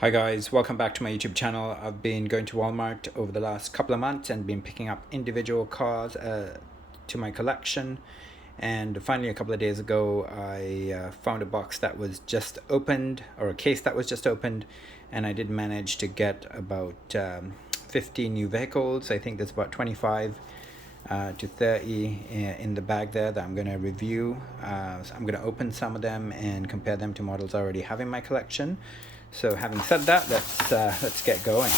Hi guys, welcome back to my YouTube channel. I've been going to Walmart over the last couple of months and been picking up individual cars to my collection. And finally, a couple of days ago, I found a box that was just opened, or a case that was just opened, and I did manage to get about 50 new vehicles. I think there's about 25 to 30 in the bag there that I'm going to review. So I'm going to open some of them and compare them to models I already have in my collection. So having said that, let's get going.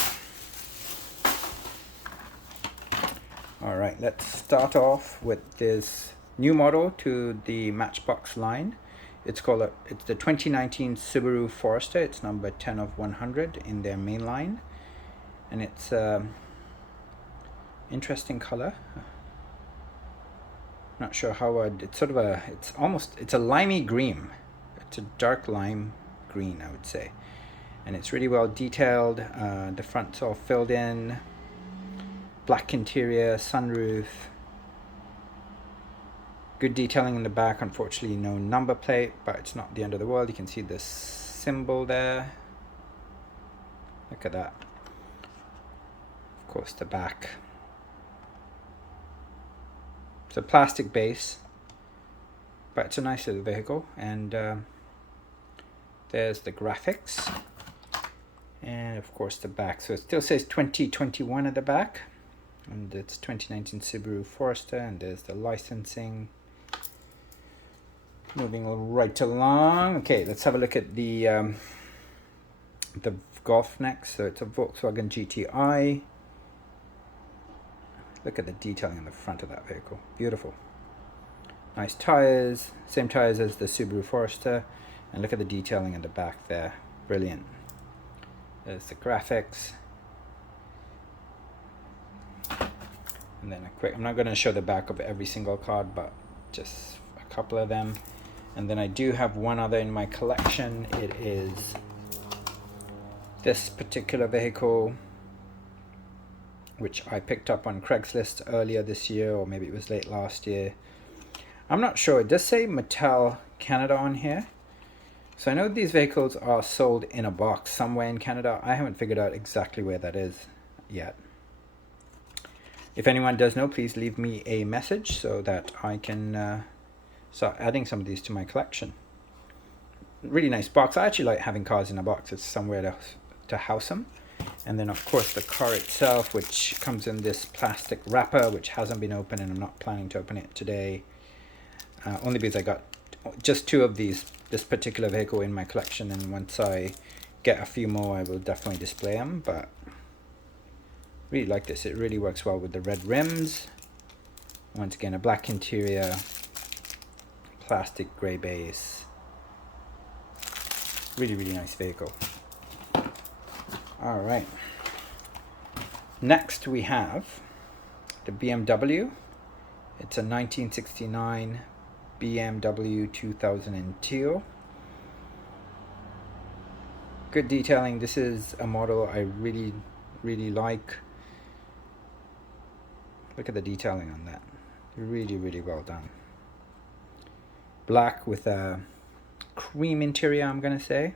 All right, let's start off with this new model to the Matchbox line. It's the 2019 Subaru Forester. It's number 10 of 100 in their mainline, and it's interesting color. Not sure how it's sort of it's a limey green. It's a dark lime green, I would say. And it's really well detailed. The front's all filled in. Black interior, sunroof. Good detailing in the back. Unfortunately, no number plate, but it's not the end of the world. You can see the symbol there. Look at that. Of course, the back. It's a plastic base, but it's a nice little vehicle. And there's the graphics. And of course the back, so it still says 2021 at the back, and it's 2019 Subaru Forester, and there's the licensing. Moving right along. Okay, let's have a look at the Golf next. So it's a Volkswagen GTI. Look at the detailing on the front of that vehicle. Beautiful. Nice tires, same tires as the Subaru Forester, and look at the detailing in the back there. Brilliant. There's the graphics. And then I'm not going to show the back of every single card, but just a couple of them. And then I do have one other in my collection. It is this particular vehicle, which I picked up on Craigslist earlier this year, or maybe it was late last year. I'm not sure. It does say Mattel Canada on here. So I know these vehicles are sold in a box somewhere in Canada. I haven't figured out exactly where that is yet. If anyone does know, please leave me a message so that I can start adding some of these to my collection. Really nice box. I actually like having cars in a box. It's somewhere to house them. And then of course the car itself, which comes in this plastic wrapper, which hasn't been opened, and I'm not planning to open it today. Only because I got just two of this particular vehicle in my collection, and once I get a few more I will definitely display them. But really like this. It really works well with the red rims. Once again, a black interior, plastic gray base. Really nice vehicle. All right, next we have the BMW. It's a 1969 BMW 2002. Good detailing. This is a model I really like. Look at the detailing on that. Really well done. Black with a cream interior, I'm gonna say.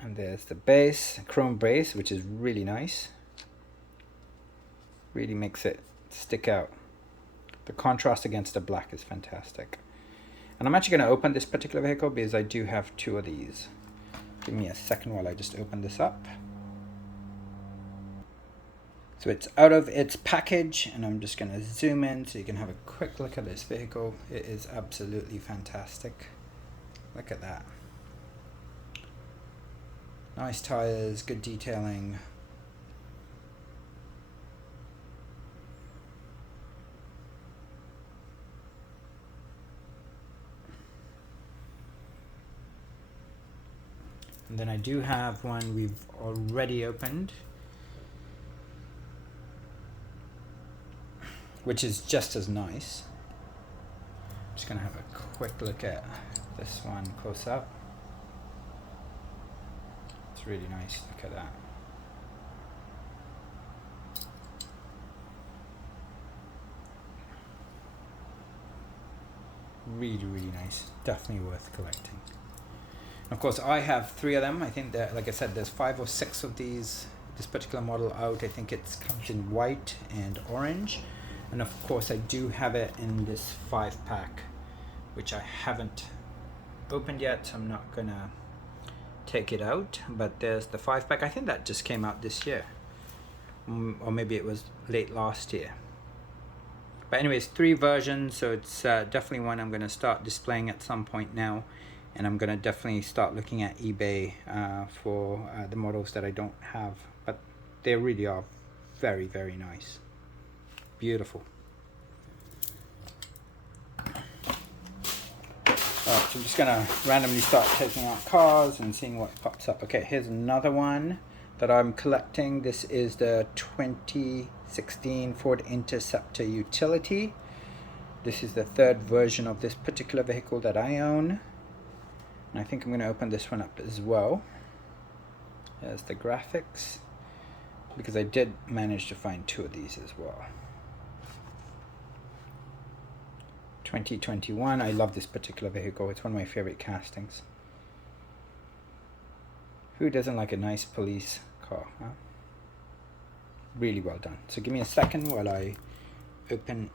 And there's the base, chrome base, which is really nice. Really makes it stick out. The contrast against the black is fantastic. And I'm actually going to open this particular vehicle because I do have two of these. Give me a second while I just open this up. So it's out of its package, and I'm just going to zoom in so you can have a quick look at this vehicle. It is absolutely fantastic. Look at that. Nice tires, good detailing. And then I do have one we've already opened, which is just as nice. I'm just going to have a quick look at this one close up. It's really nice. Look at that. Really nice. Definitely worth collecting. Of course, I have 3 of them. I think that, like I said, there's 5 or 6 of this particular model out. I think it comes in white and orange. And of course, I do have it in this 5-pack, which I haven't opened yet, so I'm not gonna take it out. But there's the 5-pack. I think that just came out this year, or maybe it was late last year. But anyways, 3 versions, so it's definitely one I'm gonna start displaying at some point now. And I'm gonna definitely start looking at eBay for the models that I don't have, but they really are very, very nice. Beautiful. Alright, so I'm just gonna randomly start taking out cars and seeing what pops up. Okay, here's another one that I'm collecting. This is the 2016 Ford Interceptor Utility. This is the 3rd version of this particular vehicle that I own. And I think I'm going to open this one up as well. There's the graphics, because I did manage to find 2 of these as well. 2021, I love this particular vehicle. It's one of my favorite castings. Who doesn't like a nice police car, huh? Really well done. So give me a second while I open.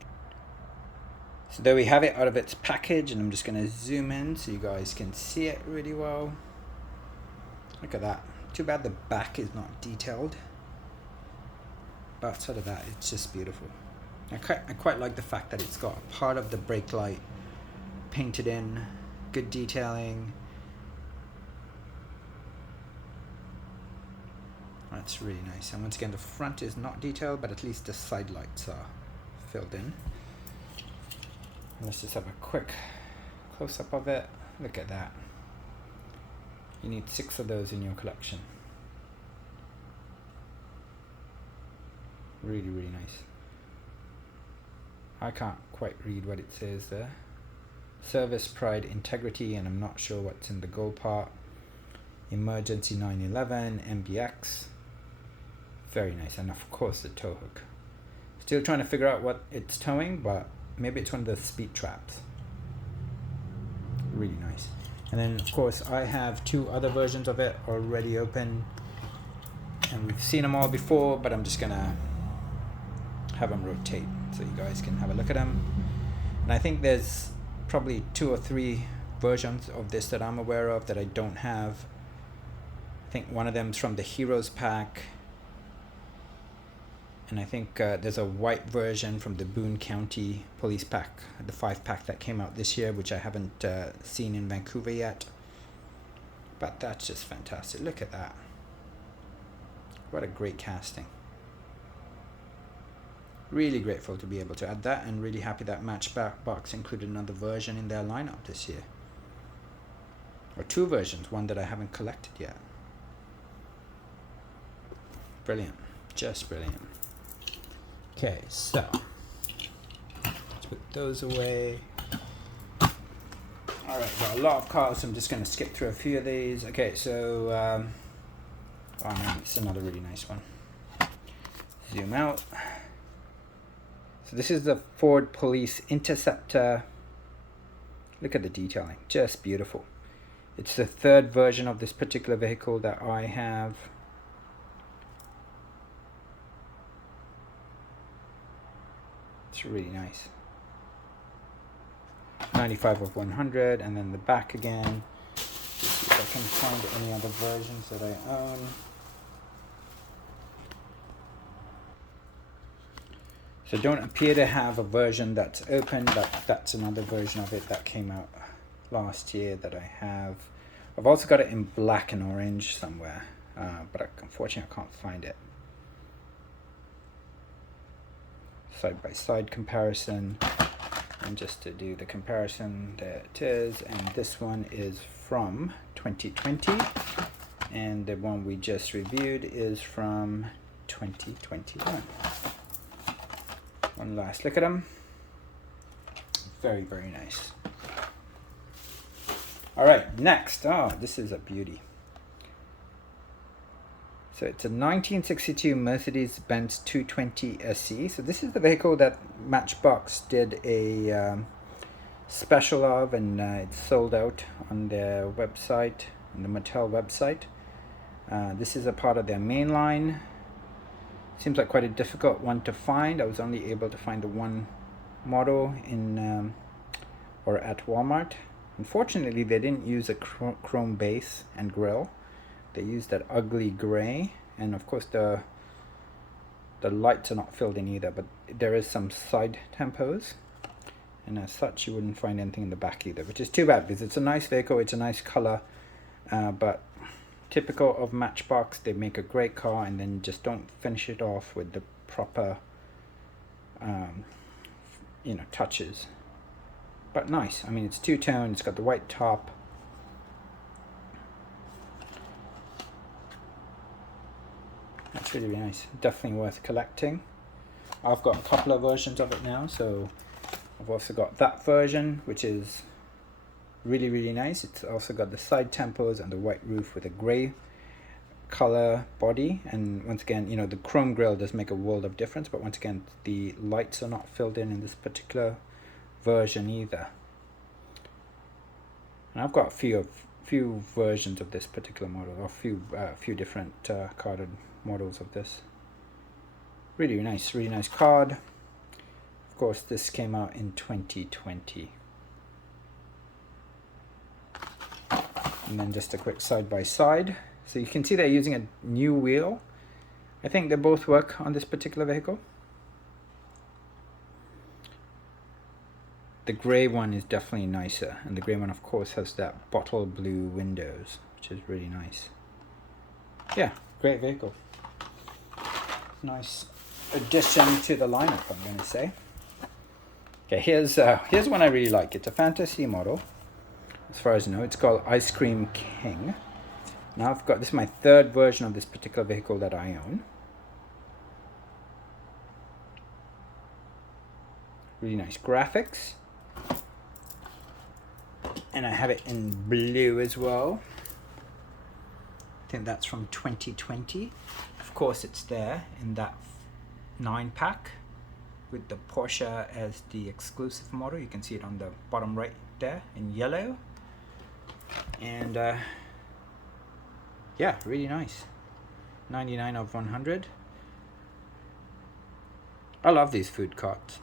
So there we have it out of its package, and I'm just going to zoom in so you guys can see it really well. Look at that. Too bad the back is not detailed, but outside of that, it's just beautiful. I quite like the fact that it's got part of the brake light painted in, good detailing. That's really nice. And once again, the front is not detailed, but at least the side lights are filled in. Let's just have a quick close-up of it. Look at that. You need 6 of those in your collection. Really, really nice. I can't quite read what it says there. Service, pride, integrity, and I'm not sure what's in the gold part. Emergency 911, MBX. Very nice. And of course the tow hook. Still trying to figure out what it's towing, but maybe it's one of the speed traps. Really nice. And then of course I have 2 other versions of it already open, and we've seen them all before, but I'm just gonna have them rotate so you guys can have a look at them. And I think there's probably 2 or 3 versions of this that I'm aware of that I don't have. I think one of them's from the Heroes pack, and I think there's a white version from the Boone County Police pack, the 5-pack that came out this year, which I haven't seen in Vancouver yet. But that's just fantastic. Look at that. What a great casting. Really grateful to be able to add that, and really happy that Matchbox included another version in their lineup this year. Or 2 versions, one that I haven't collected yet. Brilliant. Just brilliant. Okay, so let's put those away. Alright, got a lot of cars, so I'm just going to skip through a few of these. Okay, so, oh man, it's another really nice one. Zoom out. So this is the Ford Police Interceptor. Look at the detailing, just beautiful. It's the 3rd version of this particular vehicle that I have. It's really nice. 95 of 100, and then the back again. Just see if I can find any other versions that I own. So don't appear to have a version that's open, but that's another version of it that came out last year that I have. I've also got it in black and orange somewhere, but unfortunately I can't find it. Side by side comparison, and just to do the comparison, there it is, and this one is from 2020, and the one we just reviewed is from 2021. One last look at them. Very, very nice. All right, next. Oh, this is a beauty. So it's a 1962 Mercedes-Benz 220 SE. So this is the vehicle that Matchbox did a special of, and it's sold out on their website. on the Mattel website. This is a part of their Mainline. Seems like quite a difficult one to find. I was only able to find the one model in or at Walmart. Unfortunately, they didn't use a chrome base and grille. They used that ugly gray, and of course the lights are not filled in either, but there is some side tempos, and as such you wouldn't find anything in the back either, which is too bad because it's a nice vehicle, it's a nice color, but typical of Matchbox, they make a great car and then just don't finish it off with the proper you know, touches. But nice. I mean, it's two-tone, it's got the white top. That's really, really nice. Definitely worth collecting. I've got a couple of versions of it now, so I've also got that version, which is really, really nice. It's also got the side tempos and the white roof with a gray color body, and once again, you know, the chrome grille does make a world of difference, but once again, the lights are not filled in this particular version either. And I've got a few versions of this particular model, or few different carded models of this. Really nice card. Of course, this came out in 2020. And then just a quick side by side. So you can see they're using a new wheel. I think they both work on this particular vehicle. The grey one is definitely nicer, and the grey one of course has that bottle blue windows, which is really nice. Yeah, great vehicle. Nice addition to the lineup, I'm going to say. Okay, here's one I really like. It's a fantasy model, as far as I know. It's called Ice Cream King. Now I've got, this is my third version of this particular vehicle that I own. Really nice graphics. And I have it in blue as well. I think that's from 2020. Of course it's there in that 9-pack with the Porsche as the exclusive model. You can see it on the bottom right there in yellow. And yeah, really nice. 99 of 100. I love these food carts.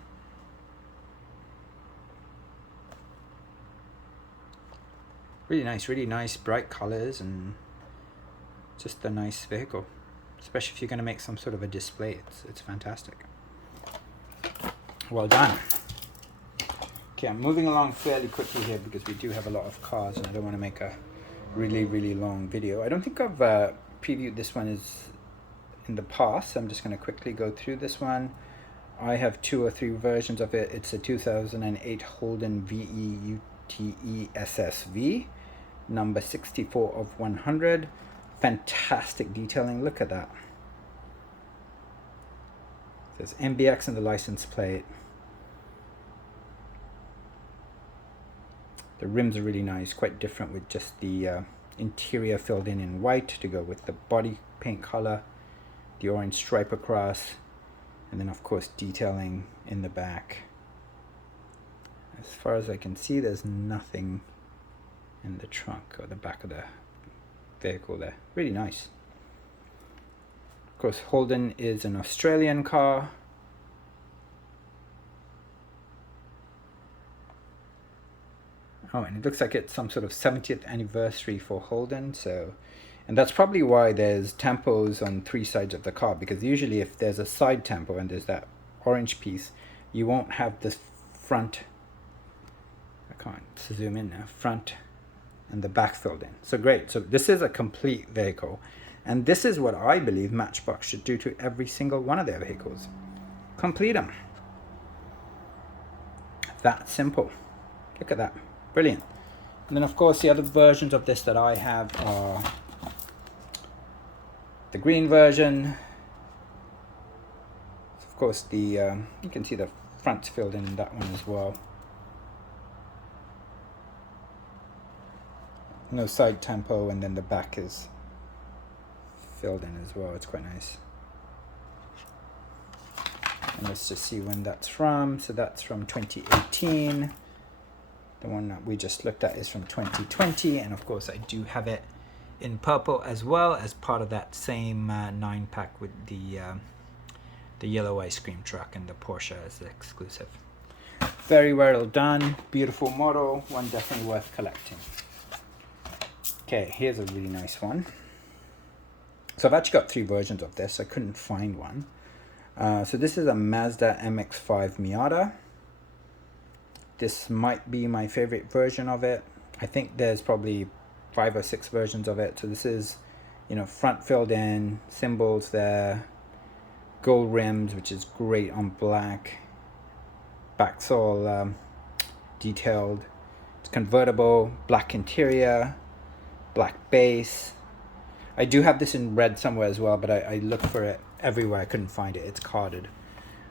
Really nice bright colors, and just a nice vehicle, especially if you're going to make some sort of a display. It's fantastic. Well done. Okay, I'm moving along fairly quickly here because we do have a lot of cars and I don't want to make a really long video. I don't think I've previewed this one in the past, so I'm just going to quickly go through this one. I have 2 or 3 versions of it. It's a 2008 Holden VEUTE SSV, number 64 of 100. Fantastic detailing, look at that. It says MBX in the license plate. The rims are really nice, quite different, with just the interior filled in white to go with the body paint color, the orange stripe across, and then of course detailing in the back. As far as I can see, there's nothing in the trunk or the back of the vehicle there. Really nice. Of course, Holden is an Australian car. Oh, and it looks like it's some sort of 70th anniversary for Holden. So, and that's probably why there's tempos on 3 sides of the car, because usually if there's a side tempo and there's that orange piece, you won't have this front, I can't zoom in now, front and the back filled in. So great. So this is a complete vehicle, and this is what I believe Matchbox should do to every single one of their vehicles. Complete them. That simple. Look at that. Brilliant. And then of course the other versions of this that I have are the green version. Of course the you can see the front's filled in that one as well. No side tempo, and then the back is filled in as well. It's quite nice. And let's just see when that's from. So that's from 2018. The one that we just looked at is from 2020, and of course I do have it in purple as well, as part of that same 9-pack with the yellow ice cream truck and the Porsche as the exclusive. Very well done, beautiful model, one definitely worth collecting. Okay, here's a really nice one. So I've actually got 3 versions of this. I couldn't find one. So this is a Mazda MX-5 Miata. This might be my favorite version of it. I think there's probably 5 or 6 versions of it. So this is, you know, front filled in, symbols there, gold rims, which is great on black. Back's all detailed. It's convertible, black interior, black base. I do have this in red somewhere as well, but I looked for it everywhere. I couldn't find it. It's carded.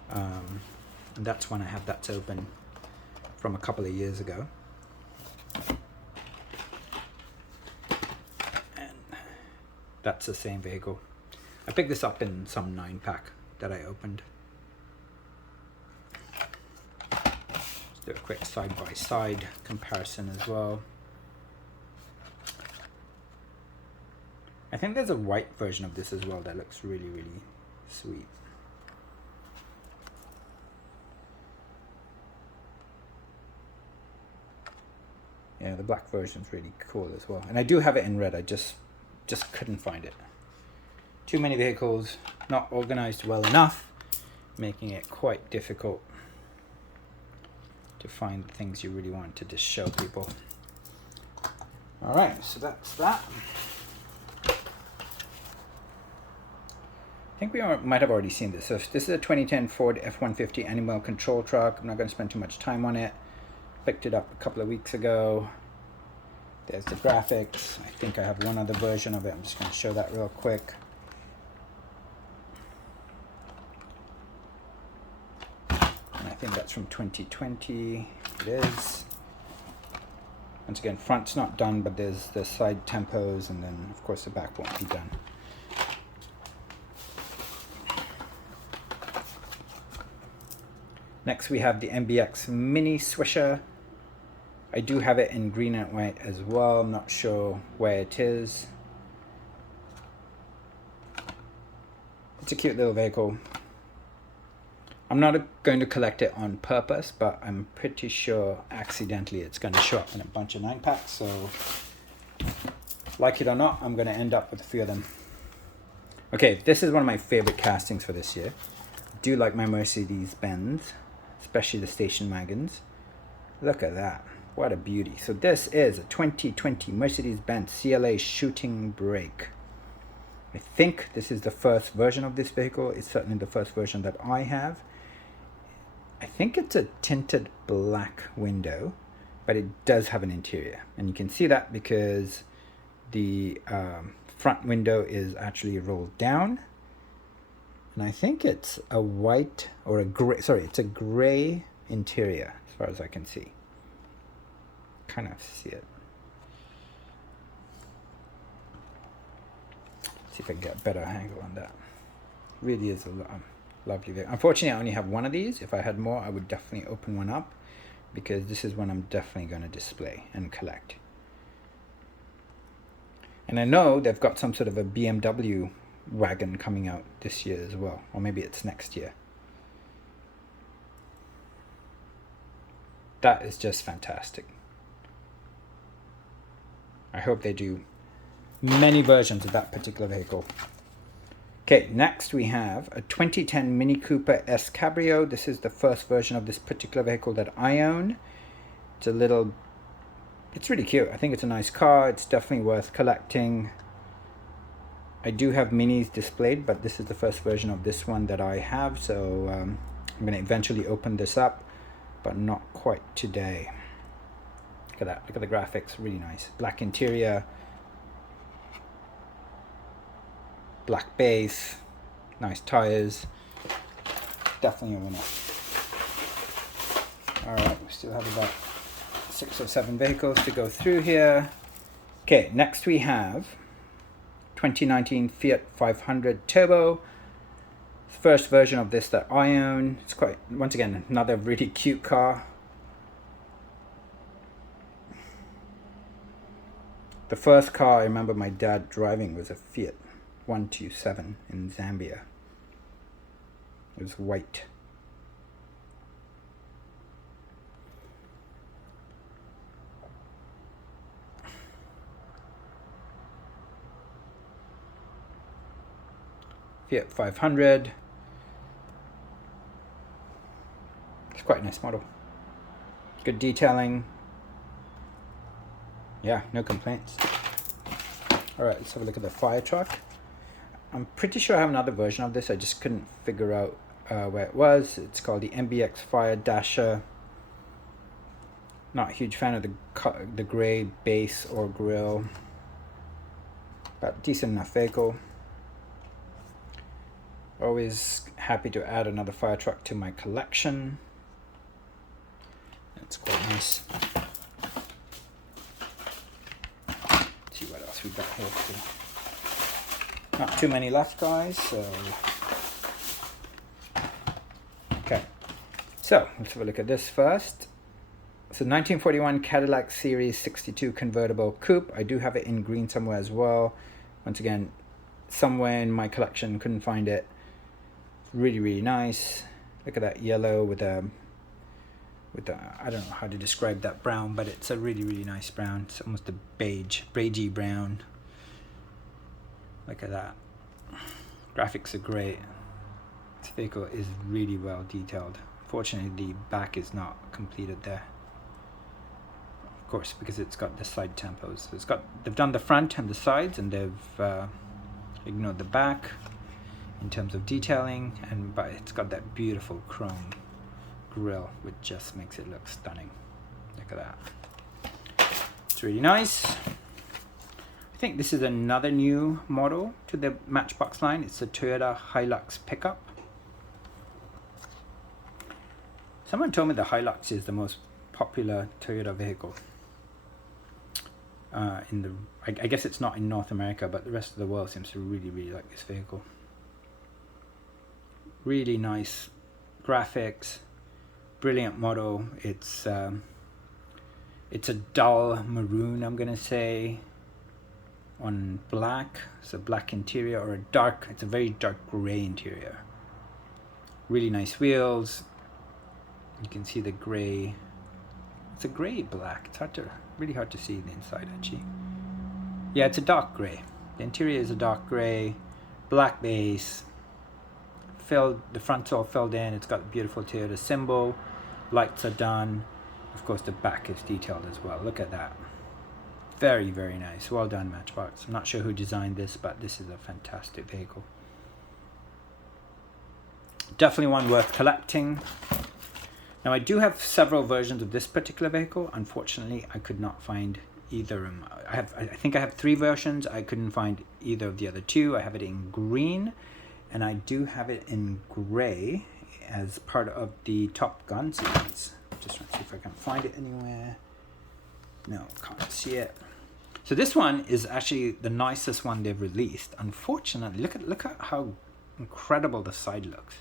And that's one I have that's open from a couple of years ago. And that's the same vehicle. I picked this up in some 9-pack that I opened. Let's do a quick side-by-side comparison as well. I think there's a white version of this as well that looks really, really sweet. Yeah, the black version is really cool as well. And I do have it in red. I just couldn't find it. Too many vehicles, not organized well enough, making it quite difficult to find the things you really want to just show people. All right, so that's that. I think we might have already seen this. So this is a 2010 Ford F-150 animal control truck. I'm not going to spend too much time on it. Picked it up a couple of weeks ago. There's the graphics. I think I have one other version of it. I'm just going to show that real quick. And I think that's from 2020. It is. Once again, front's not done, but there's the side tempos, and then of course the back won't be done. Next we have the MBX Mini Swisher. I do have it in green and white as well. I'm not sure where it is. It's a cute little vehicle. I'm not going to collect it on purpose, but I'm pretty sure accidentally it's going to show up in a bunch of 9-packs. So, like it or not, I'm going to end up with a few of them. Okay, this is one of my favorite castings for this year. I do like my Mercedes-Benz, especially the station wagons. Look at that. What a beauty. So this is a 2020 Mercedes-Benz CLA Shooting Brake. I think this is the first version of this vehicle. It's certainly the first version that I have. I think it's a tinted black window, but it does have an interior. And you can see that because the front window is actually rolled down. And I think it's a white or a gray, sorry, it's a gray interior as far as I can see. Kind of see it. See if I can get a better angle on that. Really is a lovely vehicle. Unfortunately, I only have one of these. If I had more, I would definitely open one up, because this is one I'm definitely going to display and collect. And I know they've got some sort of a BMW wagon coming out this year as well, or maybe it's next year. That is just fantastic. I hope they do many versions of that particular vehicle. Okay, next we have a 2010 Mini Cooper S Cabrio. This is the first version of this particular vehicle that I own. It's really cute. I think it's a nice car. It's definitely worth collecting. I do have minis displayed, but this is the first version of this one that I have. So I'm going to eventually open this up, but not quite today. Look at that. Look at the graphics. Really nice. Black interior. Black base. Nice tires. Definitely a winner. Alright, we still have about 6 or 7 vehicles to go through here. Okay, next we have 2019 Fiat 500 Turbo. First version of this that I own. It's quite, once again, another really cute car. The first car I remember my dad driving was a Fiat 127 in Zambia. It was white. Fiat 500. It's quite a nice model. Good detailing. Yeah, no complaints. Alright, let's have a look at the fire truck. I'm pretty sure I have another version of this. I just couldn't figure out where it was. It's called the MBX Fire Dasher. Not a huge fan of the grey base or grille, but decent enough vehicle. Always happy to add another fire truck to my collection. It's quite nice. Let's see what else we got here too. Not too many left, guys, so okay. So let's have a look at this first. So 1941 Cadillac Series 62 convertible coupe. I do have it in green somewhere as well. Once again, somewhere in my collection, couldn't find it. Really, really nice. Look at that yellow with the I don't know how to describe that brown, but it's a really, really nice brown. It's almost a beigey brown. Look at that. Graphics are great. This vehicle is really well detailed. Fortunately, the back is not completed there. Of course, because it's got the side tampos. So they've done the front and the sides, and they've ignored the back in terms of detailing, but it's got that beautiful chrome grille, which just makes it look stunning. Look at that. It's really nice. I think this is another new model to the Matchbox line. It's a Toyota Hilux pickup. Someone told me the Hilux is the most popular Toyota vehicle. I guess it's not in North America, but the rest of the world seems to really, really like this vehicle. Really nice graphics, brilliant model. It's a dull maroon, I'm gonna say, on black. It's a black interior, or it's a very dark gray interior. Really nice wheels. You can see the gray. It's a gray black. It's really hard to see the inside actually. Yeah, it's a dark gray. The interior is a dark gray, black base. The front's all filled in. It's got a beautiful Toyota symbol. Lights are done. Of course, the back is detailed as well. Look at that. Very, very nice. Well done, Matchbox. I'm not sure who designed this, but this is a fantastic vehicle. Definitely one worth collecting. Now, I do have several versions of this particular vehicle. Unfortunately, I could not find either. I think I have 3 versions. I couldn't find either of the other 2. I have it in green, and I do have it in gray as part of the Top Gun series. Just want to see if I can find it anywhere. No, can't see it. So this one is actually the nicest one they've released. Unfortunately, look at how incredible the side looks,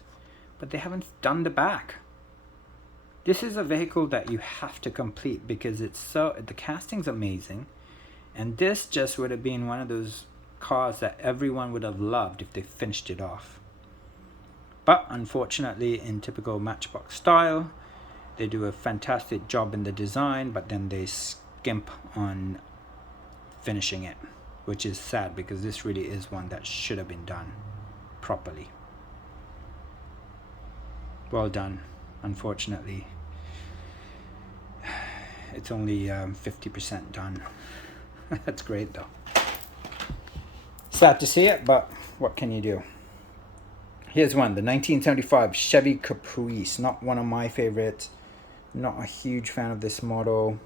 but they haven't done the back. This is a vehicle that you have to complete because the casting's amazing, and this just would have been one of those cars that everyone would have loved if they finished it off. But unfortunately, in typical Matchbox style, they do a fantastic job in the design, but then they skimp on finishing it, which is sad because this really is one that should have been done properly. Well done. Unfortunately, it's only 50% done. That's great though. Sad to see it, but what can you do? Here's one, the 1975 Chevy Caprice. Not one of my favorites. Not a huge fan of this model.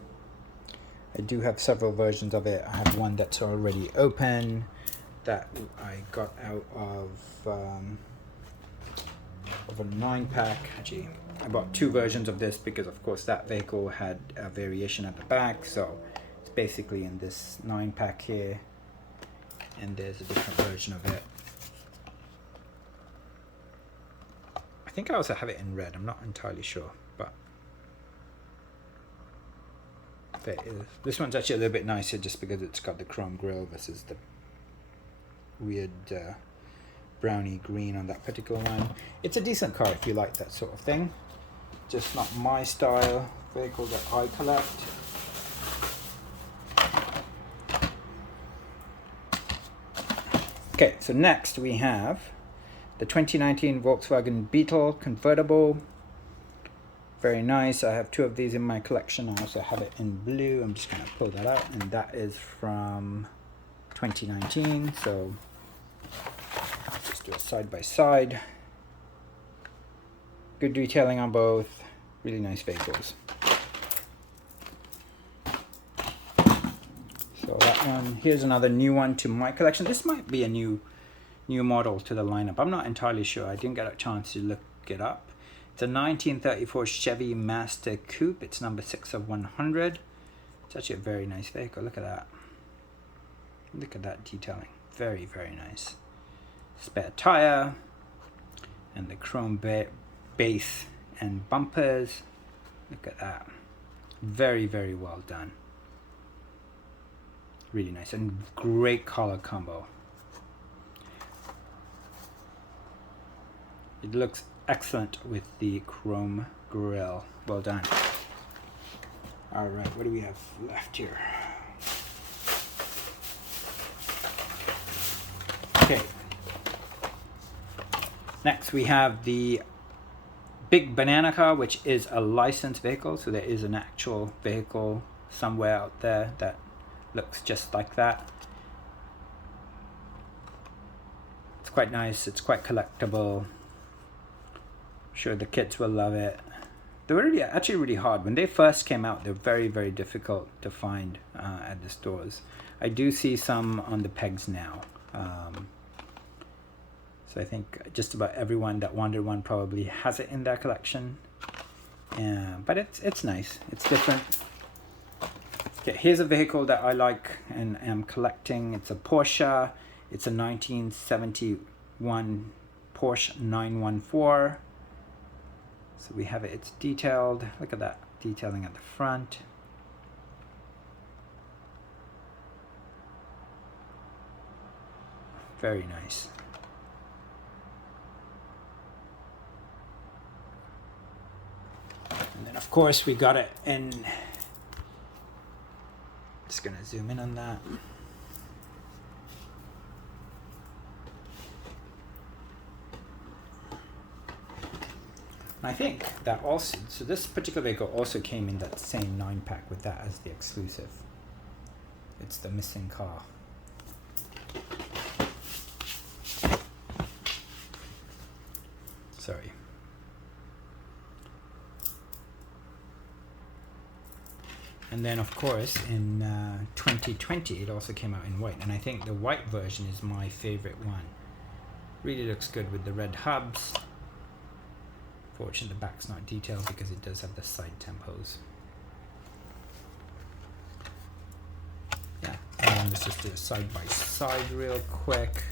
I do have several versions of it. I have one that's already open that I got out of a 9-pack. Actually, I bought 2 versions of this because of course that vehicle had a variation at the back. So it's basically in this 9-pack here, and there's a different version of it. I think I also have it in red. I'm not entirely sure, but This one's actually a little bit nicer just because it's got the chrome grille versus the weird brownie green on that particular one. It's a decent car if you like that sort of thing. Just not my style vehicle that I collect. Okay, so next we have the 2019 Volkswagen Beetle convertible. Very nice. I have two of these in my collection. I also have it in blue. I'm just going to pull that out, and that is from 2019. So just do it side by side. Good detailing on both. Really nice vehicles. So that one, here's another new one to my collection. This might be a new model to the lineup. I'm not entirely sure. I didn't get a chance to look it up. It's a 1934 Chevy Master Coupe. It's number 6 of 100. It's actually a very nice vehicle. Look at that. Look at that detailing. Very, very nice. Spare tire and the chrome base and bumpers. Look at that. Very, very well done. Really nice and great color combo. It looks excellent with the chrome grille. Well done. All right, what do we have left here? Okay. Next we have the Big Banana car, which is a licensed vehicle. So there is an actual vehicle somewhere out there that looks just like that. It's quite nice. It's quite collectible. I'm sure the kids will love it. They were actually really hard. When they first came out, they're very, very difficult to find at the stores. I do see some on the pegs now. So I think just about everyone that wanted one probably has it in their collection. But it's nice. It's different. Okay, here's a vehicle that I like and am collecting. It's a Porsche. It's a 1971 Porsche 914. So we have it. It's detailed. Look at that detailing at the front. Very nice. And then of course we got it in. Just gonna zoom in on that. I think that also, so this particular vehicle also came in that same 9-pack with that as the exclusive. It's the missing car. Sorry. And then of course in 2020 it also came out in white, and I think the white version is my favorite one. Really looks good with the red hubs. Fortunately the back's not detailed because it does have the side tempos. Yeah, and let's just do a side by side real quick.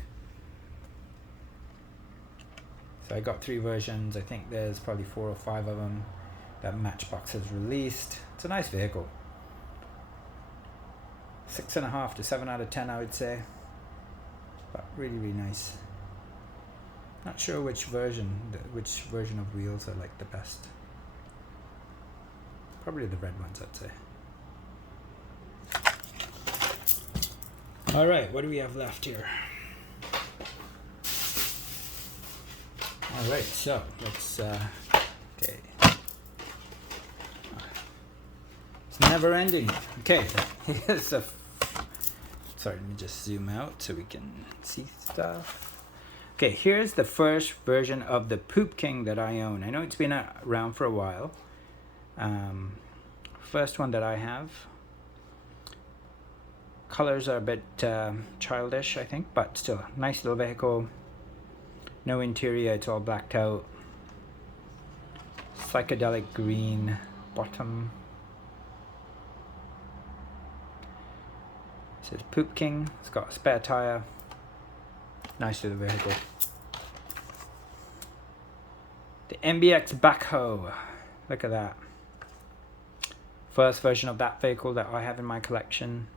So I got 3 versions. I think there's probably 4 or 5 of them that Matchbox has released. It's a nice vehicle. 6.5 to 7 out of 10 I would say, but really, really nice. Not sure which version of wheels I like the best. Probably the red ones I'd say. All right, what do we have left here? All right, so let's okay. It's never ending. Okay, here's a. Sorry, let me just zoom out so we can see stuff. Okay, here's the first version of the Poop King that I own. I know it's been around for a while. First one that I have. Colors are a bit childish, I think, but still, nice little vehicle. No interior, it's all blacked out. Psychedelic green bottom. It says Poop King. It's got a spare tire. Nice little vehicle. The MBX backhoe. Look at that. First version of that vehicle that I have in my collection.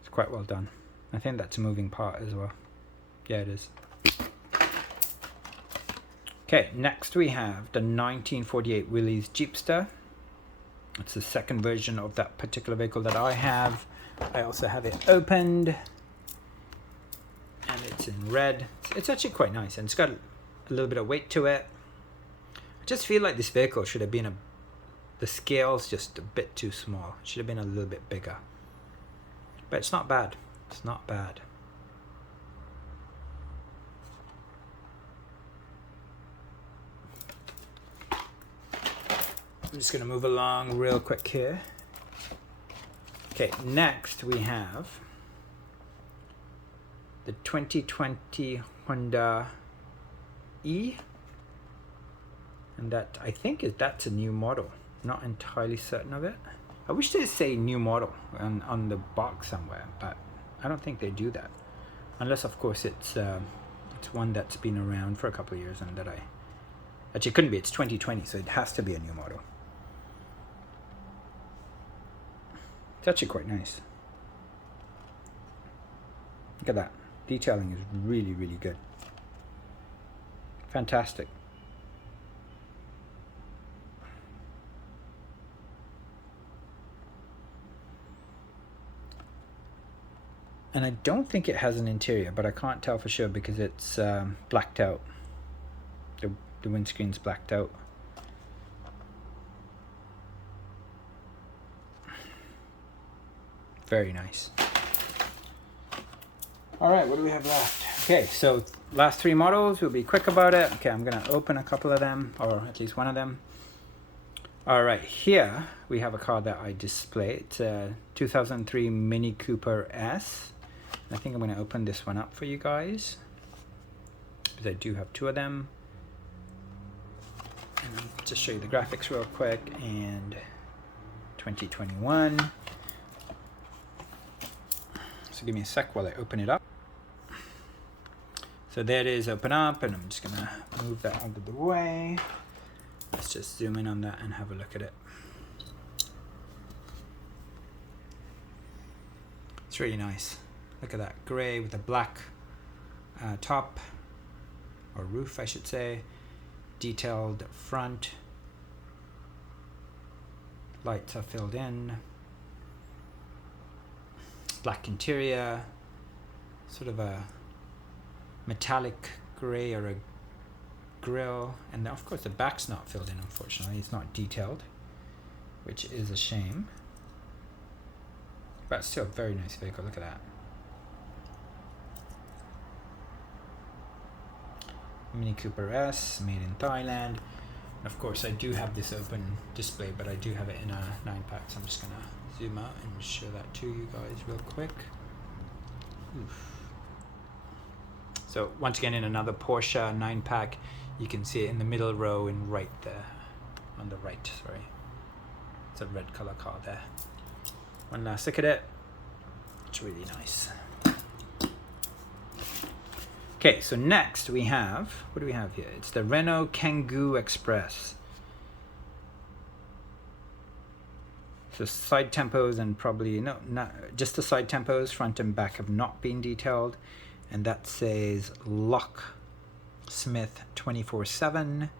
It's quite well done. I think that's a moving part as well. Yeah, it is. Okay, next we have the 1948 Willys Jeepster. It's the second version of that particular vehicle that I have. I also have it opened, and it's in red. It's actually quite nice, and it's got a little bit of weight to it. I just feel like this vehicle should have been the scale's just a bit too small. It should have been a little bit bigger. But it's not bad. It's not bad. I'm just going to move along real quick here. Okay, next we have the 2020 Honda E. And that, I think, that's a new model. Not entirely certain of it. I wish they'd say new model on the box somewhere, but I don't think they do that. Unless, of course, it's one that's been around for a couple of years and that actually, it couldn't be. It's 2020, so it has to be a new model. It's actually quite nice. Look at that. Detailing is really, really good. Fantastic. And I don't think it has an interior, but I can't tell for sure because it's blacked out. The windscreen's blacked out. Very nice. All right, what do we have left? Okay, so last three models, we'll be quick about it. Okay, I'm gonna open a couple of them, or at least one of them. All right, here we have a car that I display. It's a 2003 Mini Cooper S. I think I'm gonna open this one up for you guys, because I do have two of them. And I'll just show you the graphics real quick, and 2021. So give me a sec while I open it up. So there it is, open up, and I'm just gonna move that out of the way. Let's just zoom in on that and have a look at it. It's really nice. Look at that, gray with a black top, or roof I should say. Detailed front. Lights are filled in. Black interior, sort of a metallic gray or a grille, and of course the back's not filled in, unfortunately. It's not detailed, which is a shame, but still a very nice vehicle. Look at that. Mini Cooper S, made in Thailand. And of course I do have this open display, but I do have it in a 9-pack, so I'm just gonna zoom out and show that to you guys real quick. Oof. So once again, in another Porsche 9-pack, you can see it in the middle row and right there, on the right, sorry. It's a red color car there. One last look at it. It's really nice. Okay, so next we have, what do we have here? It's the Renault Kangoo Express. So side tempos and probably, no, not just the side tempos, front and back have not been detailed. And that says Locksmith 24/7.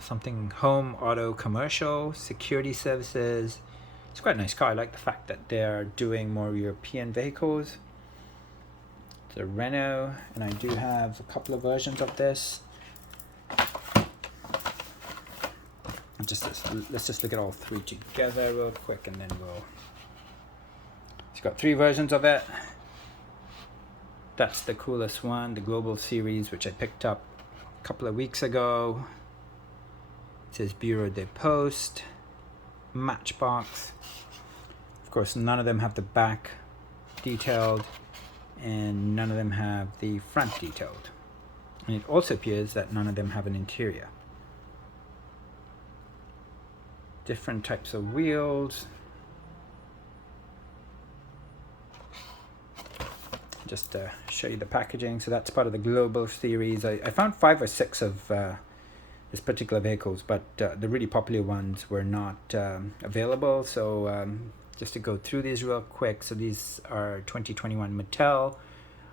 Something home, auto, commercial, security services. It's quite a nice car. I like the fact that they're doing more European vehicles. It's a Renault, and I do have a couple of versions of this. Let's just look at all three together real quick, and then we'll. It's got three versions of it. That's the coolest one, the Global Series, which I picked up a couple of weeks ago. It says Bureau de Poste, Matchbox. Of course, none of them have the back detailed, and none of them have the front detailed. And it also appears that none of them have an interior. Different types of wheels. just to show you the packaging. So that's part of the global series. I found 5 or 6 of this particular vehicles, but the really popular ones were not available. So just to go through these real quick. So these are 2021 Mattel.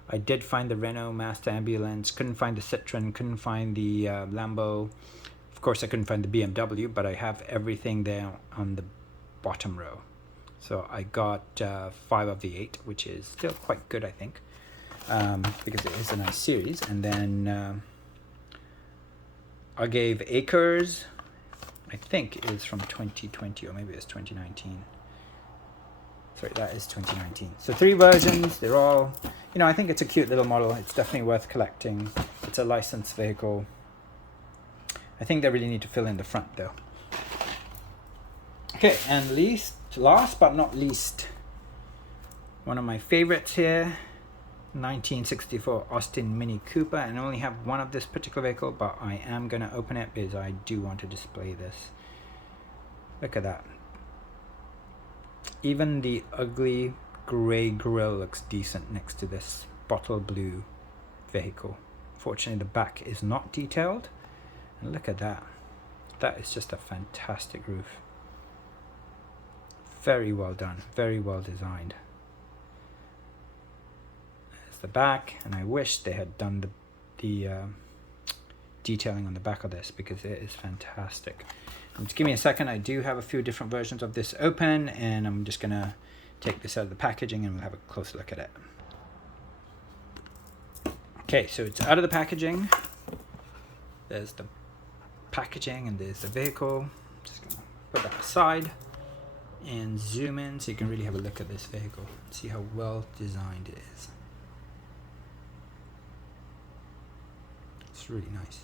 I did find the Renault Master Ambulance, couldn't find the Citroen, couldn't find the Lambo. Of course, I couldn't find the BMW, but I have everything there on the bottom row. So I got 5 of the 8, which is still quite good, I think, because it is a nice series. And then I gave Acres, I think is from 2020, or maybe it's 2019. Sorry, that is 2019. So 3 versions. They're all, you know, I think it's a cute little model. It's definitely worth collecting. It's a licensed vehicle. I think they really need to fill in the front though. Okay, and last but not least, one of my favorites here, 1964 Austin Mini Cooper. And I only have one of this particular vehicle, but I am going to open it because I do want to display this. Look at that. Even the ugly gray grille looks decent next to this bottle blue vehicle. Fortunately, the back is not detailed. And look at that. That is just a fantastic roof. Very well done. Very well designed. There's the back. And I wish they had done the detailing on the back of this, because it is fantastic. Just give me a second. I do have a few different versions of this open, and I'm just gonna take this out of the packaging and we'll have a closer look at it. Okay, so it's out of the packaging. There's the packaging and there's the vehicle. Just gonna put that aside and zoom in so you can really have a look at this vehicle and see how well designed it is. It's really nice.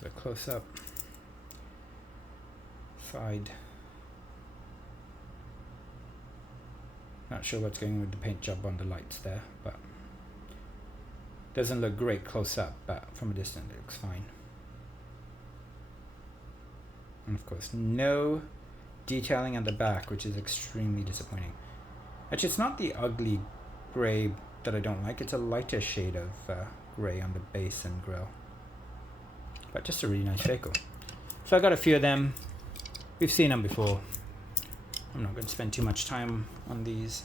So a close up, side. Not sure what's going on with the paint job on the lights there, but doesn't look great close up, but from a distance it looks fine. And of course, no detailing on the back, which is extremely disappointing. Actually, it's not the ugly gray that I don't like, it's a lighter shade of gray on the base and grille. But just a really nice vehicle. So I got a few of them. We've seen them before. I'm not going to spend too much time on these.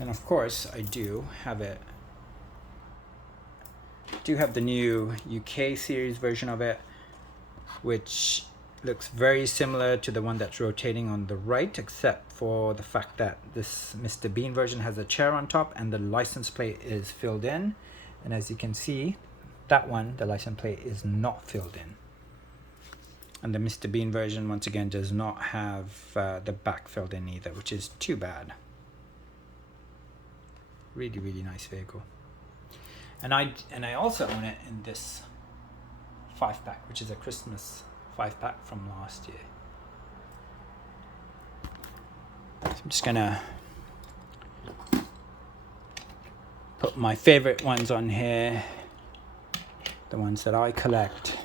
And of course, I do have it. Do have the new UK series version of it, which looks very similar to the one that's rotating on the right, except for the fact that this Mr. Bean version has a chair on top and the license plate is filled in. And as you can see, that one, the license plate is not filled in. And the Mr. Bean version, once again, does not have the back filled in either, which is too bad. Really, really nice vehicle. And I also own it in this 5-pack, which is a Christmas 5-pack from last year. So I'm just gonna put my favorite ones on here, the ones that I collect.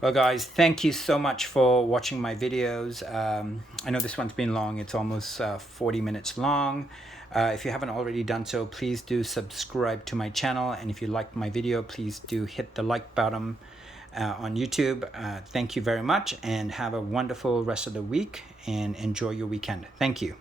Well guys, thank you so much for watching my videos. I know this one's been long, it's almost 40 minutes long. If you haven't already done so, please do subscribe to my channel, and if you liked my video, please do hit the like button on YouTube. Thank you very much, and have a wonderful rest of the week and enjoy your weekend. Thank you.